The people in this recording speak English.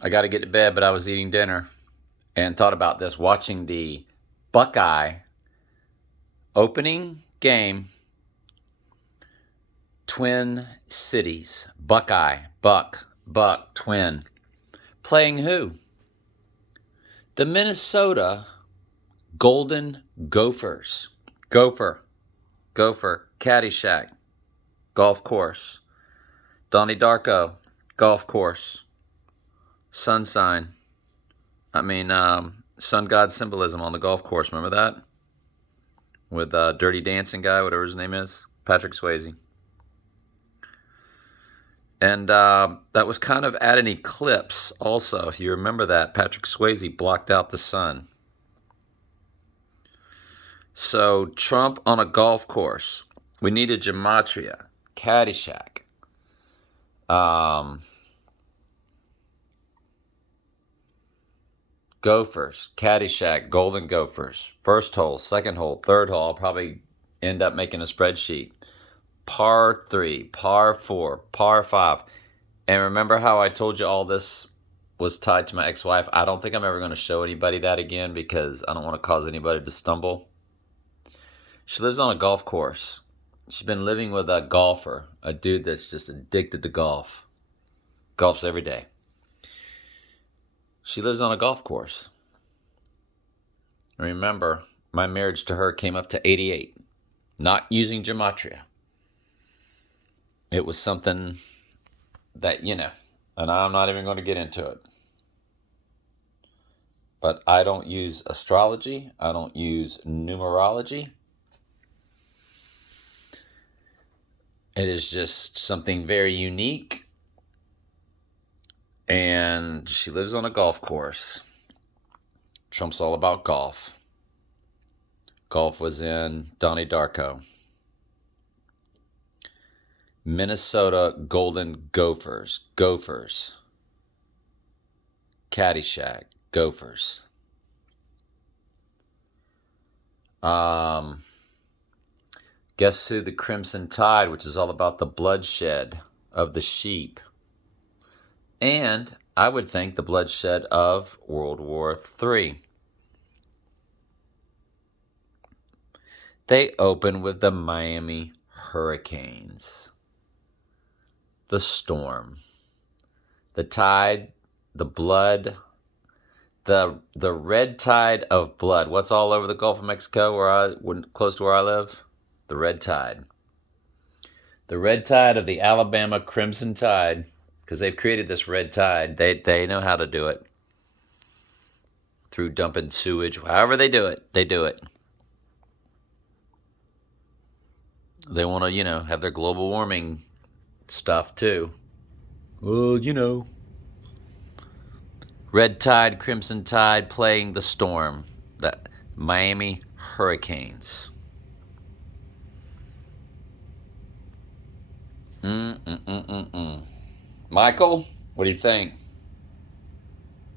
I got to get to bed, but I was eating dinner and thought about this, watching the Buckeye opening game. Twin Cities. Buckeye. Buck, Twin. Playing who? The Minnesota Golden Gophers. Gopher. Caddyshack. Golf course. Donnie Darko. Golf course. Sun sign. Sun god symbolism on the golf course. Remember that? With Dirty Dancing guy, whatever his name is. Patrick Swayze. And that was kind of at an eclipse also. If you remember that, Patrick Swayze blocked out the sun. So Trump on a golf course. We need a gematria. Caddyshack. Gophers. Caddyshack. Golden Gophers. First hole, second hole, third hole. I'll probably end up making a spreadsheet. Par 3, par 4, par 5. And remember how I told you all this was tied to my ex-wife? I don't think I'm ever going to show anybody that again because I don't want to cause anybody to stumble. She lives on a golf course. She's been living with a golfer, a dude that's just addicted to golf. Golfs every day. She lives on a golf course. Remember, my marriage to her came up to 88. Not using gematria. It was something that, and I'm not even going to get into it. But I don't use astrology. I don't use numerology. It is just something very unique. And she lives on a golf course. Trump's all about golf. Golf was in Donnie Darko. Minnesota Golden Gophers. Caddyshack. Gophers. Guess who the Crimson Tide, which is all about the bloodshed of the sheep. And I would think the bloodshed of World War III. They open with the Miami Hurricanes. The storm, the tide, the blood, the red tide of blood. What's all over the Gulf of Mexico, close to where I live? The red tide. The red tide of the Alabama Crimson Tide, because they've created this red tide. They know how to do it through dumping sewage. However they do it, they do it. They want to, have their global warming stuff too. Well, red tide, crimson tide playing the storm. The Miami Hurricanes. Michael, what do you think?